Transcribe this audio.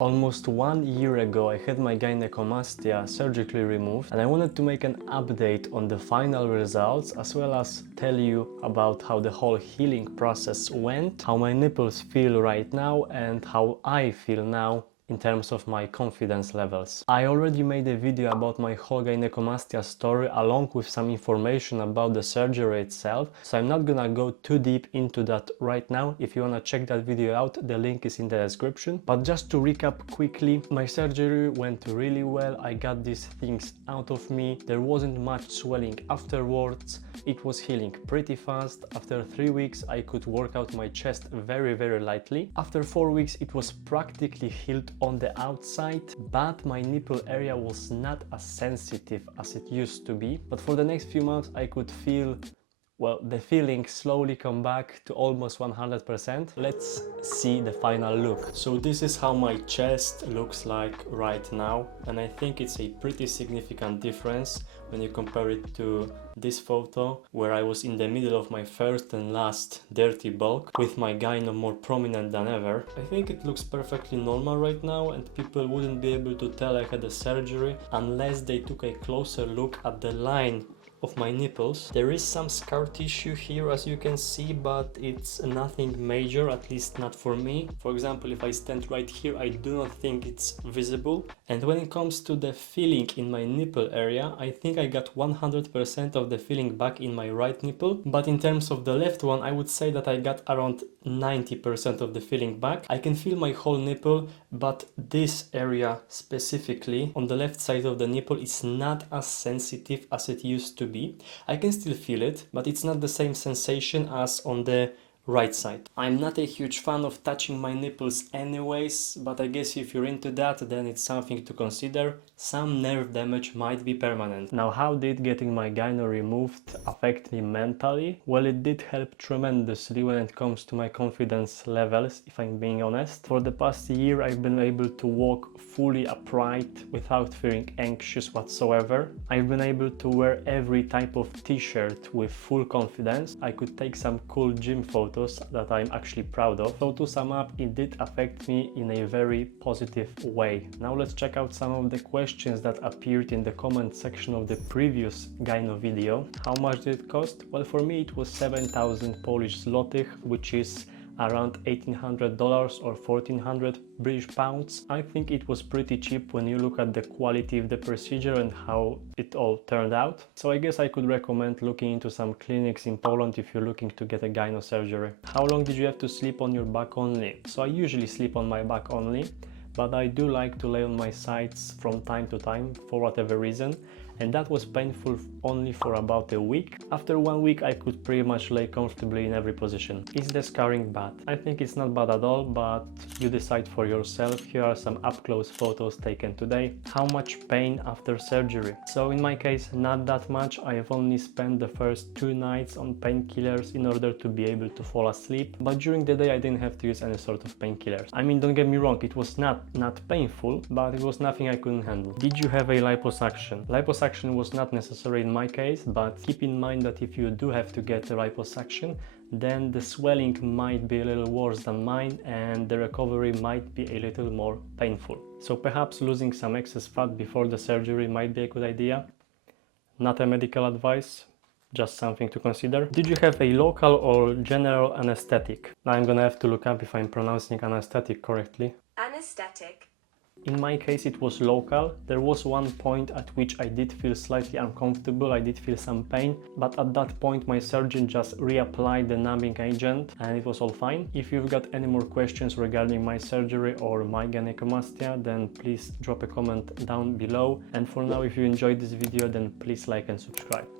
Almost 1 year ago I had my gynecomastia surgically removed, and I wanted to make an update on the final results as well as tell you about how the whole healing process went, how my nipples feel right now and how I feel now in terms of my confidence levels. I already made a video about my whole gynecomastia story along with some information about the surgery itself, so I'm not gonna go too deep into that right now. If you wanna check that video out, the link is in the description. But just to recap quickly, my surgery went really well. I got these things out of me. There wasn't much swelling afterwards. It was healing pretty fast. After 3 weeks I could work out my chest very lightly. After 4 weeks it was practically healed on the outside, but my nipple area was not as sensitive as it used to be. But for the next few months I could feel, well, the feeling slowly come back to almost 100%. Let's see the final look. So this is how my chest looks like right now, and I think it's a pretty significant difference when you compare it to this photo where I was in the middle of my first and last dirty bulk with my gyno more prominent than ever. I think it looks perfectly normal right now, and people wouldn't be able to tell I had a surgery unless they took a closer look at the line of my nipples. There is some scar tissue here, as you can see, but it's nothing major, at least not for me. For example, if I stand right here, I do not think it's visible. And when it comes to the feeling in my nipple area, I think I got 100% of the feeling back in my right nipple, but in terms of the left one, I would say that I got around 90% of the feeling back. I can feel my whole nipple, but this area specifically on the left side of the nipple is not as sensitive as it used to be. I can still feel it, but it's not the same sensation as on the right side. I'm not a huge fan of touching my nipples anyways, but I guess if you're into that, then it's something to consider. Some nerve damage might be permanent. Now, how did getting my gyno removed affect me mentally? Well, it did help tremendously when it comes to my confidence levels, if I'm being honest. For the past year, I've been able to walk fully upright without feeling anxious whatsoever. I've been able to wear every type of t-shirt with full confidence. I could take some cool gym photos that I'm actually proud of. So to sum up, it did affect me in a very positive way. Now let's check out some of the questions that appeared in the comment section of the previous gyno video. How much did it cost? Well, for me it was 7,000 Polish zlotych, which is around $1,800 or 1,400 British pounds. I think it was pretty cheap when you look at the quality of the procedure and how it all turned out. So I guess I could recommend looking into some clinics in Poland if you're looking to get a gyno surgery. How long did you have to sleep on your back only? So I usually sleep on my back only, but I do like to lay on my sides from time to time for whatever reason, and that was painful only for about a week. After 1 week I could pretty much lay comfortably in every position. Is the scarring bad? I think it's not bad at all, but you decide for yourself. Here are some up-close photos taken today. How much pain after surgery? So in my case, not that much. I have only spent the first 2 nights on painkillers in order to be able to fall asleep, but during the day I didn't have to use any sort of painkillers. I mean, don't get me wrong, it was not painful, but it was nothing I couldn't handle. Did you have a liposuction? Liposuction was not necessary in my case, but keep in mind that if you do have to get a liposuction, then the swelling might be a little worse than mine and the recovery might be a little more painful. So perhaps losing some excess fat before the surgery might be a good idea. Not a medical advice, just something to consider. Did you have a local or general anesthetic? Now I'm gonna have to look up if I'm pronouncing anesthetic correctly. Anesthetic. In my case it was local. There was one point at which I did feel slightly uncomfortable, I did feel some pain, but at that point my surgeon just reapplied the numbing agent and it was all fine. If you've got any more questions regarding my surgery or my gynecomastia, then please drop a comment down below. And for now, if you enjoyed this video, then please like and subscribe.